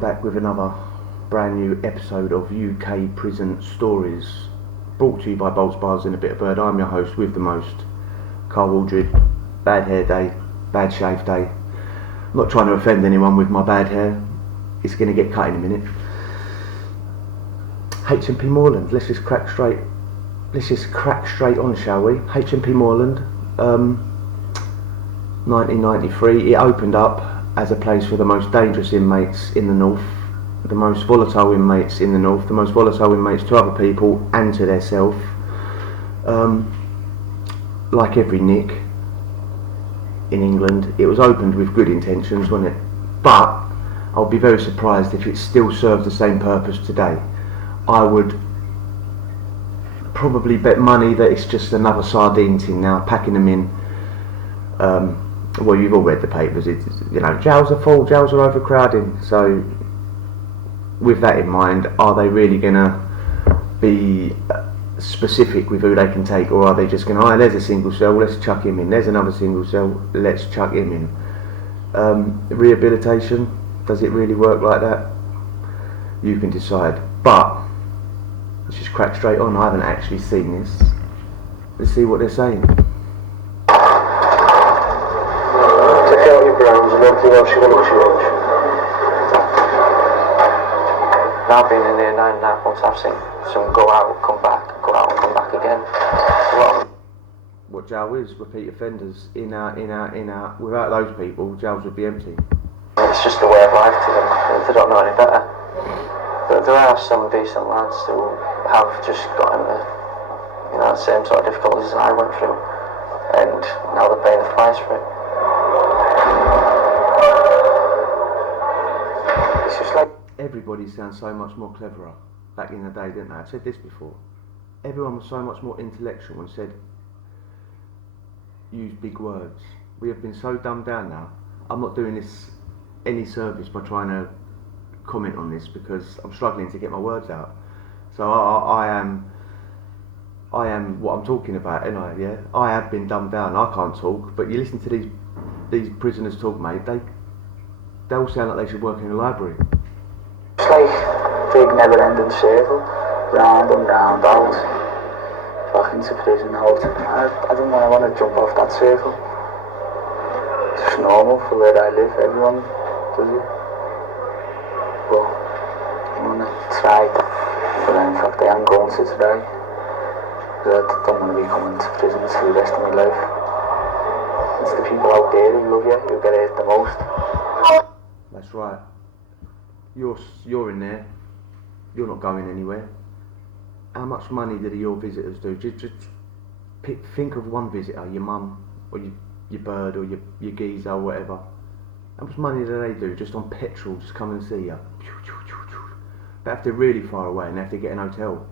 Back with another brand new episode of UK Prison Stories, brought to you by Bolts, Bars and a Bit of Bird. I'm your host with the most, Carl Waldred. Bad hair day, bad shave day. I'm not trying to offend anyone with my bad hair. It's going to get cut in a minute. H&P Moorland. Let's just crack straight on, shall we? H&P Moorland, 1993. It opened up as a place for the most dangerous inmates in the north, the most volatile inmates in the north, the most volatile inmates to other people and to theirself. Like every nick in England, it was opened with good intentions, wasn't it? But I'll be very surprised if it still serves the same purpose today. I would probably bet money that it's just another sardine tin now, packing them in. Well, you've all read the papers. It's, jails are full, jails are overcrowding. So, with that in mind, are they really going to be specific with who they can take, or are they just going to, there's a single cell, let's chuck him in. There's another single cell, let's chuck him in. Rehabilitation, does it really work like that? You can decide. But let's just crack straight on. I haven't actually seen this. Let's see what they're saying. I've been in here 9.5 months. I've seen some go out, come back, go out and come back again. What jail is? Repeat offenders. In out, in out, in out. Without those people, jails would be empty. It's just a way of life to them. They don't know any better. There are some decent lads who have just gotten the same sort of difficulties as I went through, and now they're paying the price for it. It's just like everybody sounds so much more cleverer back in the day, didn't they? I've said this before. Everyone was so much more intellectual and used big words. We have been so dumbed down now. I'm not doing this any service by trying to comment on this because I'm struggling to get my words out. So I am what I'm talking about, ain't I? Yeah, I have been dumbed down. I can't talk, but you listen to these prisoners talk, mate. They all sound like they should work in a library. It's like a big never-ending circle, round and round, out, back into prison, out. I don't want to jump off that circle. It's just normal for where I live. Everyone does it. But I'm going to try, but in fact I am going to today. Because I don't want to be coming to prison for the rest of my life. It's the people out there who love you who get hurt the most. That's right. You're in there. You're not going anywhere. How much money do your visitors do? Just think of one visitor, your mum, or your bird, or your geezer, or whatever. How much money do they do just on petrol, just come and see you? They have to really far away and they have to get an hotel.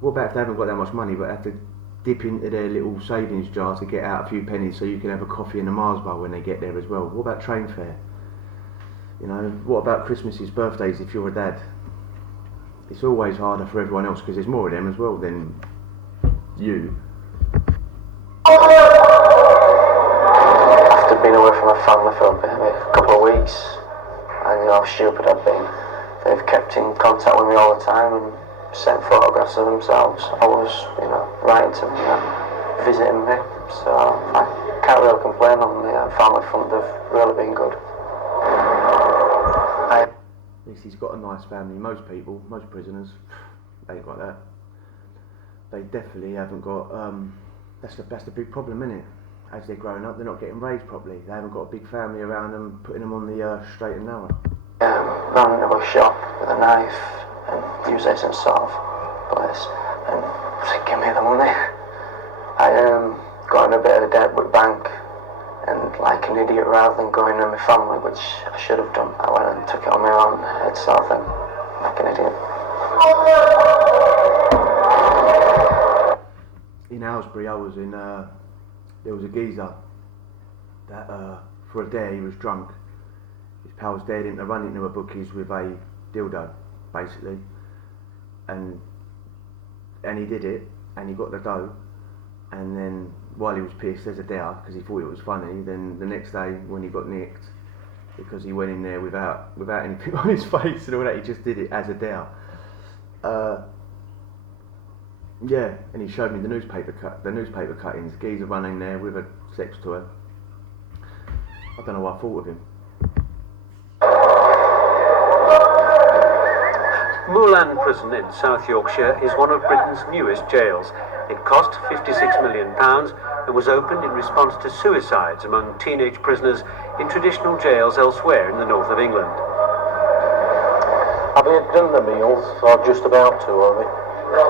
What about if they haven't got that much money but have to dip into their little savings jar to get out a few pennies so you can have a coffee and a Mars bar when they get there as well? What about train fare? What about Christmases, birthdays if you're a dad? It's always harder for everyone else because there's more of them as well than you. After being away from my family for a couple of weeks, and how stupid I've been, they've kept in contact with me all the time and sent photographs of themselves. I was, writing to them and visiting me, so I can't really complain on the family front. They've really been good. At least he's got a nice family. Most prisoners, they ain't got that. They definitely haven't got. That's the big problem, isn't it? As they're growing up, they're not getting raised properly. They haven't got a big family around them, putting them on the straight and narrow. Ran into a shop with a knife and used it as a sort of place, and said, "Give me the money." I got in a bit of a debt with bank. And like an idiot, rather than going to my family, which I should have done, I went and took it on my own head sort of thing, like an idiot. In Aylesbury, there was a geezer that for a day he was drunk. His pals dared him to run into a bookies with a dildo, basically, and he did it, and he got the dough, and then while he was pissed as a dare because he thought it was funny, then the next day when he got nicked, because he went in there without anything on his face and all that. He just did it as a dare. Yeah, and he showed me the newspaper cuttings. Geezer running there with a sex toy. I don't know what I thought of him. Moorland Prison in South Yorkshire is one of Britain's newest jails. It cost £56 million and was opened in response to suicides among teenage prisoners in traditional jails elsewhere in the north of England. Have you done the meals, or just about to, have you?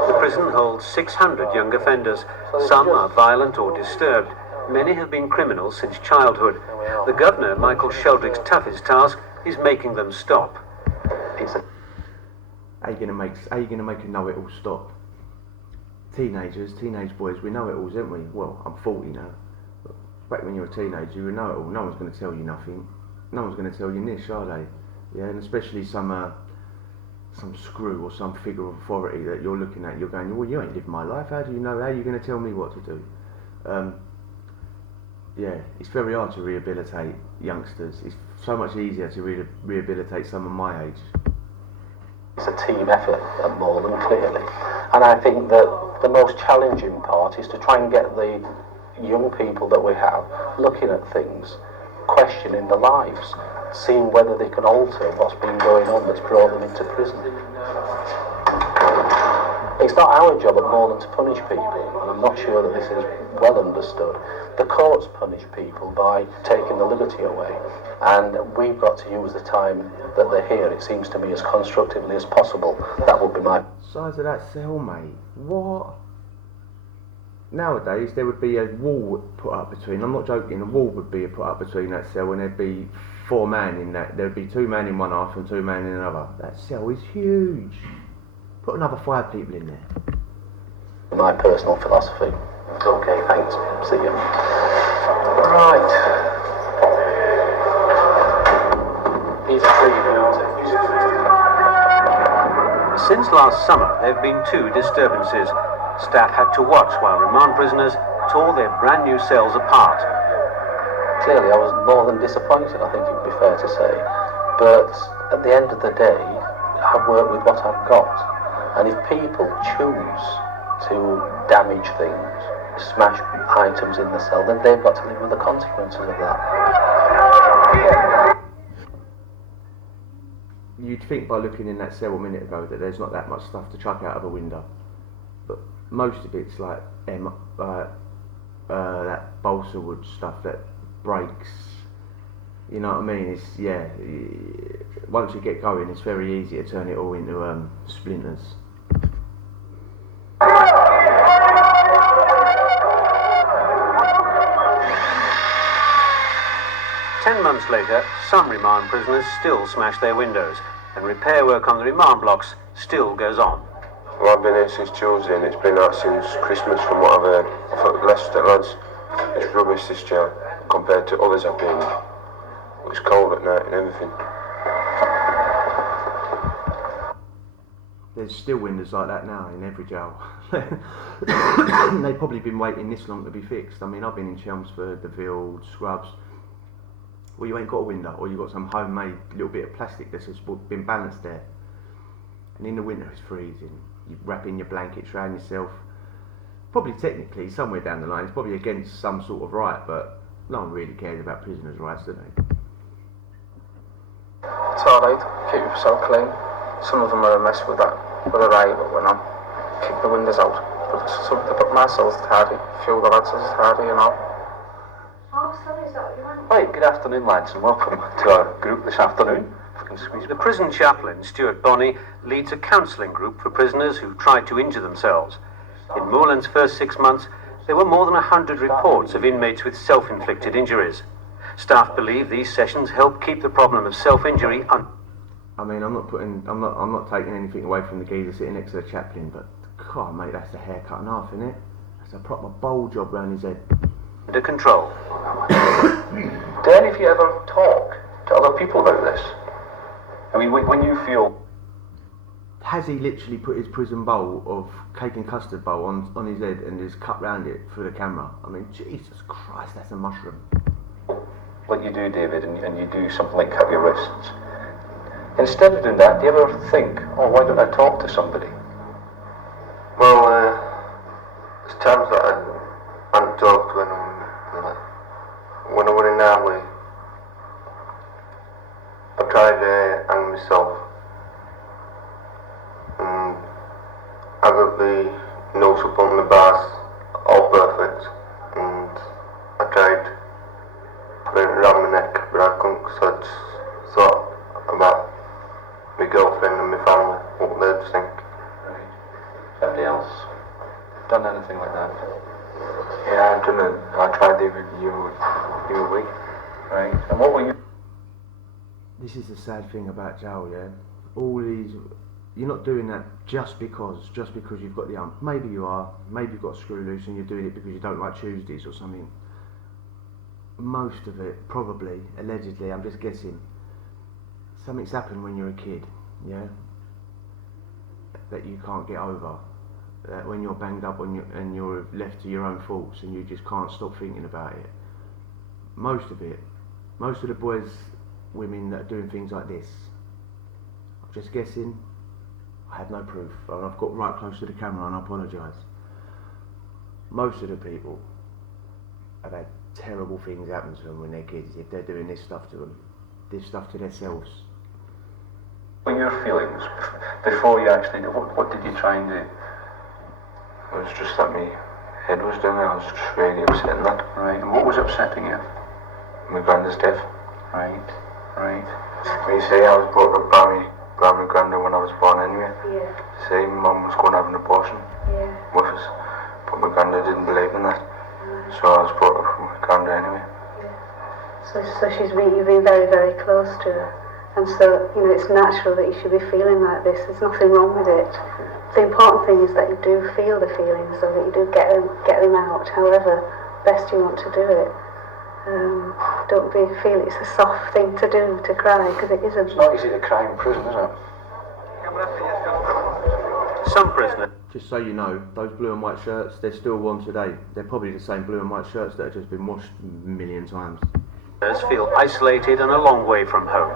The prison holds 600 young offenders. Some are violent or disturbed. Many have been criminals since childhood. The Governor, Michael Sheldrick's toughest task is making them stop. How are you going to make a know-it-all stop? Teenage boys, we know-it-alls, don't we? Well, I'm 40 now. But back when you were a teenager, you were know-it-all. No one's going to tell you nothing. No one's going to tell you niche, are they? Yeah, and especially some screw or some figure of authority that you're looking at. You're going, well, you ain't lived my life. How do you know? How are you going to tell me what to do? Yeah, it's very hard to rehabilitate youngsters. It's so much easier to rehabilitate someone my age. It's a team effort at Moorland, clearly. And I think that the most challenging part is to try and get the young people that we have looking at things, questioning their lives, seeing whether they can alter what's been going on that's brought them into prison. It's not our job at Moorland to punish people, and I'm not sure that this is well understood. The courts punish people by taking the liberty away, and we've got to use the time that they're here, it seems to me, as constructively as possible. That would be my... Size of that cell, mate. What? Nowadays, there would be a wall put up between, I'm not joking, a wall would be put up between that cell, and there'd be 4 men in that. There'd be 2 men in one half and 2 men in another. That cell is huge. Put another 5 people in there. My personal philosophy. Okay, thanks. See you. Right. He's free now. Since last summer, there have been 2 disturbances. Staff had to watch while remand prisoners tore their brand new cells apart. Clearly, I was more than disappointed, I think it would be fair to say. But at the end of the day, I work with what I've got. And if people choose to damage things, smash items in the cell, then they've got to live with the consequences of that. You'd think by looking in that cell a minute ago that there's not that much stuff to chuck out of a window, but most of it's like that balsa wood stuff that breaks. You know what I mean? It's, yeah. Once you get going, it's very easy to turn it all into splinters. 10 months later, some remand prisoners still smash their windows, and repair work on the remand blocks still goes on. Well, I've been here since Tuesday, and it's been like since Christmas from what I've heard. I thought Leicester lads, it's rubbish this jail compared to others I've been. It's cold at night and everything. There's still windows like that now in every jail. They've probably been waiting this long to be fixed. I mean, I've been in Chelmsford, the Field, Scrubs. Well, you ain't got a window, or you've got some homemade little bit of plastic that's just been balanced there. And in the winter it's freezing. You wrap in your blankets around yourself. Probably technically, somewhere down the line, it's probably against some sort of right, but no one really cares about prisoners' rights, do they? It's alright, keep yourself clean. Some of them are a mess with that, with a riot that went on. Kick the windows out. But my cell's tidy, a few of the lads are tidy, you know. Right, good afternoon lads, and welcome to our group this afternoon. The prison chaplain, Stuart Bonney, leads a counselling group for prisoners who tried to injure themselves. In Moorland's first 6 months, there were more than 100 reports of inmates with self-inflicted injuries. Staff believe these sessions help keep the problem of self-injury on. I mean, I'm not taking anything away from the geezer sitting next to the chaplain, but God, mate, that's a haircut and half, isn't it? That's a proper bowl job round his head. Under control. Do any of you ever talk to other people about this? I mean, when you feel... Has he literally put his prison bowl of cake and custard bowl on his head and just cut round it for the camera? I mean, Jesus Christ, that's a mushroom. like you do, David, and you do something like cut your wrists, instead of doing that, do you ever think, oh, why don't I talk to somebody? Well, there's times that I haven't talked when I went in the army. I tried hanging myself, and I got the nose up on the bars, all perfect, and I tried putting it around my neck, but I couldn't, because I just thought about my girlfriend and my family, what they'd think. Right. Somebody else done anything like that? Yeah, I've done it. I tried it with you a week. Right. And what were you? This is the sad thing about jail, yeah. All these, you're not doing that just because you've got the hump. Maybe you are. Maybe you've got a screw loose and you're doing it because you don't like Tuesdays or something. Most of it, probably, allegedly, I'm just guessing. Something's happened when you're a kid, yeah, that you can't get over. When you're banged up and you're left to your own thoughts and you just can't stop thinking about it. Most of the boys, women that are doing things like this, I'm just guessing. I have no proof, and I've got right close to the camera and I apologise. Most of the people have had terrible things happen to them when they're kids, if they're doing this stuff to them, this stuff to themselves. What were your feelings before you actually did? What did you try and do? It was just that my head was down there. I was just really upset in that. Right. And what was upsetting you? My granddad's death. Right. Right. You see, I was brought up by my granddad when I was born anyway. Yeah. See, my mum was going to have an abortion with us, but my granddad didn't believe in that. So I was brought up with my granddad anyway. Yeah. So you've been very, very close to her. And so, you know, it's natural that you should be feeling like this. There's nothing wrong with it. The important thing is that you do feel the feelings, so that you do get them out, however best you want to do it. Don't feel it's a soft thing to do, to cry, because it isn't. It's not easy to cry in prison, is it? Some prisoners Just so you know, those blue and white shirts, they're still worn today. They're probably the same blue and white shirts that have just been washed a million times. feel isolated and a long way from home.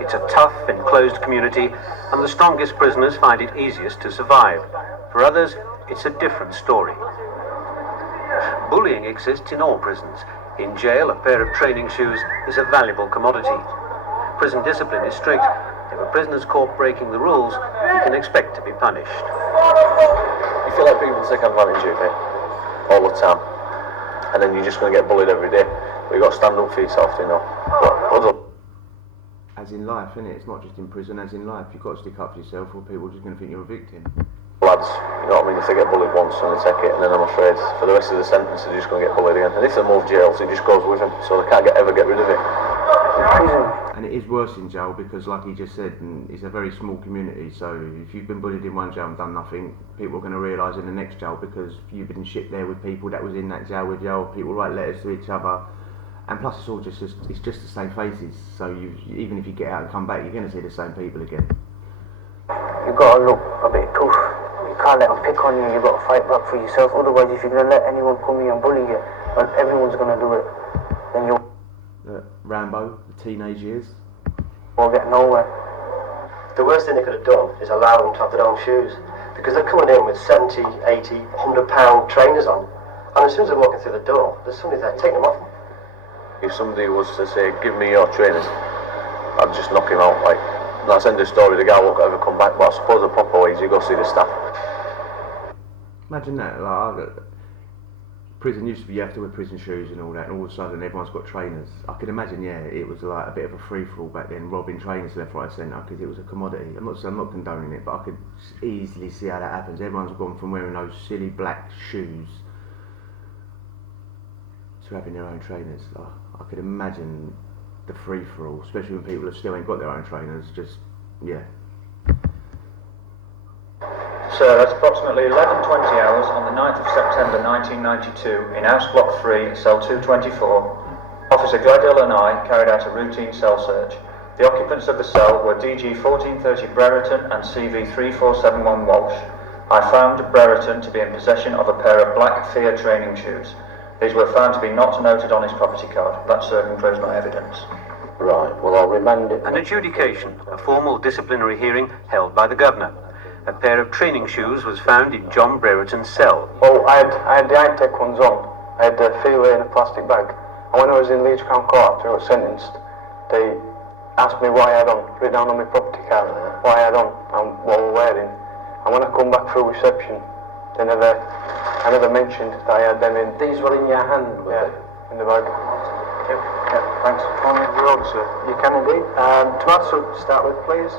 It's a tough, enclosed community, and the strongest prisoners find it easiest to survive. For others, it's a different story. Bullying exists in all prisons. In jail, a pair of training shoes is a valuable commodity. Prison discipline is strict. If a prisoner's caught breaking the rules, he can expect to be punished. You feel like people take advantage of it all the time, and then you're just going to get bullied every day. But you've got to stand up for yourself, you know. As in life, innit? It's not just in prison, as in life. You've got to stick up for yourself or people are just going to think you're a victim. Lads, you know what I mean, if they get bullied once and they take it, and then I'm afraid for the rest of the sentence they're just going to get bullied again. And if they move jails, it just goes with them, so they can't ever get rid of it. And it is worse in jail because, like he just said, it's a very small community, so if you've been bullied in one jail and done nothing, people are going to realise in the next jail because you've been shipped there with people that was in that jail with you, people write letters to each other, and plus it's all just the same faces, so even if you get out and come back, you're going to see the same people again. You've got to look a bit tough. You can't let them pick on you, you've got to fight back for yourself, otherwise if you're going to let anyone come here and bully you, and everyone's going to do it, then you'll Rambo, the teenage years. won't get nowhere. The worst thing they could have done is allow them to have their own shoes, because they're coming in with 70, 80, 100 pound trainers on, and as soon as they're walking through the door, there's somebody there taking them off them. If somebody was to say, give me your trainers, I'd just knock him out, like, that's the end of the story, the guy won't ever come back, but I suppose the proper way is you go see the staff. Imagine that, like, prison used to be you have to wear prison shoes and all that, and all of a sudden everyone's got trainers. I could imagine, yeah, it was like a bit of a free-for-all back then, robbing trainers left, right, centre, because it was a commodity. I'm not condoning it, but I could easily see how that happens. Everyone's gone from wearing those silly black shoes to having their own trainers. I could imagine the free-for-all, especially when people still ain't got their own trainers, just, yeah. Sir, that's approximately 11:20 hours on the 9th of September 1992 in House Block 3, Cell 224. Officer Gladhill and I carried out a routine cell search. The occupants of the cell were DG 1430 Brereton and CV 3471 Walsh. I found Brereton to be in possession of a pair of black Fear training shoes. These were found to be not noted on his property card. That certainly proves my evidence. Right, well, I'll remand it. An adjudication, a formal disciplinary hearing held by the governor. A pair of training shoes was found in John Brereton's cell. Well, I had the high-tech ones on. I had the Feelway in a plastic bag. And when I was in Leeds Crown Court after I got sentenced, they asked me what I had on, written down on my property card, what I had on and what I was wearing. And when I come back through reception, I never mentioned that I had them in. These were in your hand, were they? In the bag. Yeah, thanks. Morning, your order, sir. You can indeed. Tomatoes to start with, please.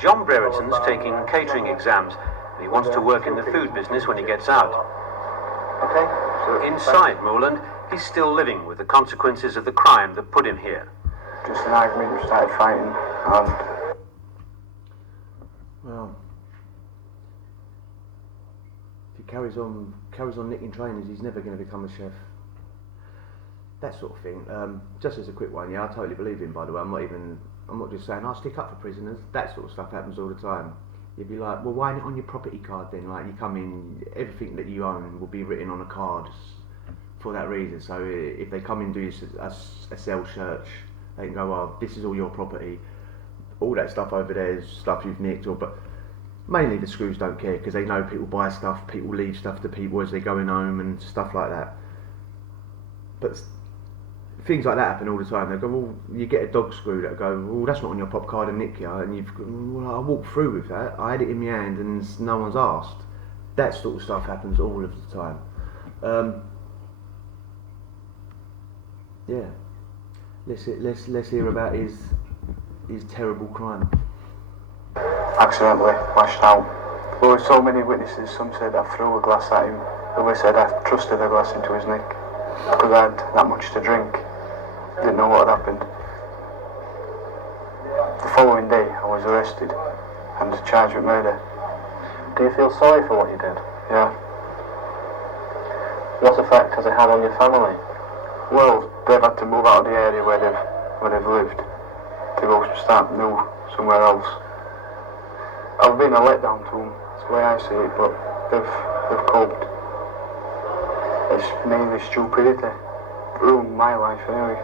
John Brereton's taking catering exams, and he wants to work in the food business when he gets out. Okay. So, Inside Moorland, he's still living with the consequences of the crime that put him here. Just an argument, we started fighting, and... Well, if he carries on nicking trainers, he's never going to become a chef. That sort of thing. Just as a quick one, yeah, I totally believe him, by the way. I'm not just saying, I'll stick up for prisoners. That sort of stuff happens all the time. You'd be like, well, why ain't it on your property card then? Like, you come in, everything that you own will be written on a card for that reason. So if they come in and do a cell search, they can go, well, this is all your property. All that stuff over there is stuff you've nicked, but mainly the screws don't care because they know people buy stuff, people leave stuff to people as they're going home and stuff like that. But things like that happen all the time. They go, well, you get a dog screw that go, well, that's not on your pop card and nick you, and you've well, I walked through with that. I had it in my hand and no one's asked. That sort of stuff happens all of the time. Yeah. Let's hear about his terrible crime. Accidentally lashed out. There were so many witnesses. Some said I threw a glass at him. Others said I thrusted a glass into his neck because I had that much to drink. Didn't know what had happened. The following day I was arrested and charged with murder. Do you feel sorry for what you did? Yeah. What effect has it had on your family? Well, they've had to move out of the area where they've lived to go start new somewhere else. I've been a letdown to them, that's the way I see it, but they've coped. It's mainly stupidity. Ruined my life anyway.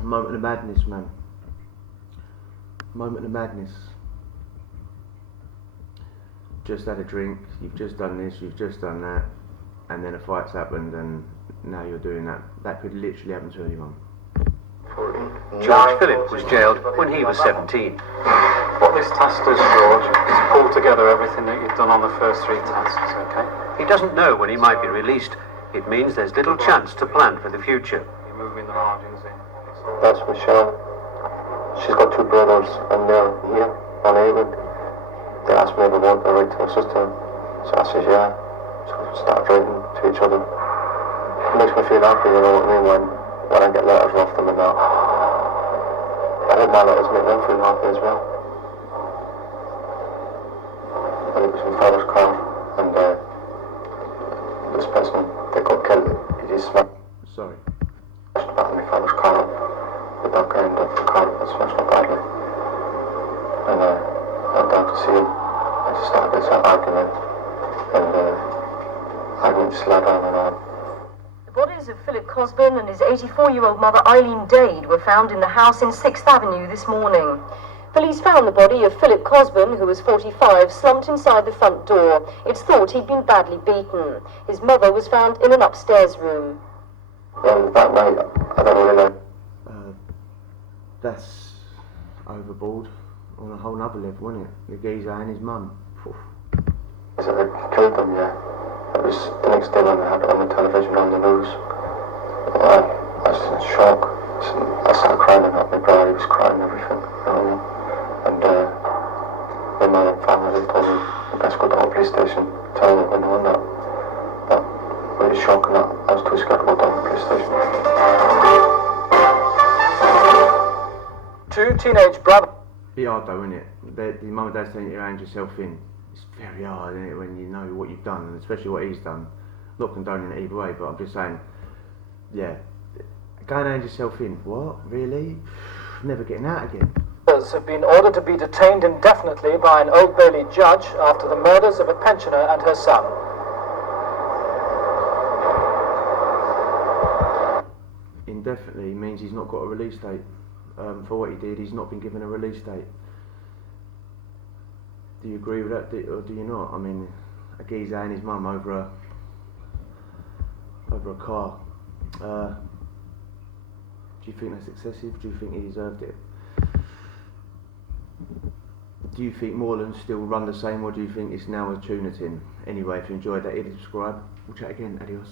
Moment of madness, man. Moment of madness. Just had a drink, you've just done this, you've just done that, and then a fight's happened and now you're doing that. That could literally happen to anyone. George Phillip was jailed when he was 17. What this task does, George, is pull together everything that you've done on the first 3 tasks, okay? He doesn't know when he might be released. It means there's little chance to plan for the future. You're moving the margins in. That's Michelle. She's got 2 brothers and they're here on England. They asked me if I want to write to my sister. So I said yeah. So we started writing to each other. It makes me feel happy, you know what I mean, when I get letters off them and that. I hope my letters make them feel happy as well. And it was my father's car and this person, they got killed. He just smashed Sorry. the back of my father's car up. The back end of the car that smashed up badly. And I went down to see him. I just started this argument and argument just led on and on. The bodies of Philip Cosburn and his 84-year-old mother Eileen Dade were found in the house in 6th Avenue this morning. Police found the body of Philip Cosburn, who was 45, slumped inside the front door. It's thought he'd been badly beaten. His mother was found in an upstairs room. Well, that night, I don't really know. That's overboard on a whole nother level, isn't it? The geezer and his mum. Is it they killed them, yeah. It was the next day when they had it on the television on the news. I was in shock. I started crying about my brother, he was crying and everything, you know. And my mum and family, they told me I best go to the police station, tell them when they won that. But really shocked and that I was too scared to go down to the police station. 2 teenage brothers. Be hard though, isn't it? The mum and dad's telling you to hand yourself in. It's very hard, isn't it, when you know what you've done, and especially what he's done. Not condoning it either way, but I'm just saying, yeah, go and hand yourself in. What? Really? Never getting out again. have been ordered to be detained indefinitely by an Old Bailey judge after the murders of a pensioner and her son. Indefinitely means he's not got a release date. For what he did, he's not been given a release date. Do you agree with that, or do you not? I mean, a geezer and his mum over a car. Do you think that's excessive? Do you think he deserved it? Do you think Moorland still run the same, or do you think it's now a tuna tin? Anyway, if you enjoyed that, hit subscribe. We'll chat again. Adios.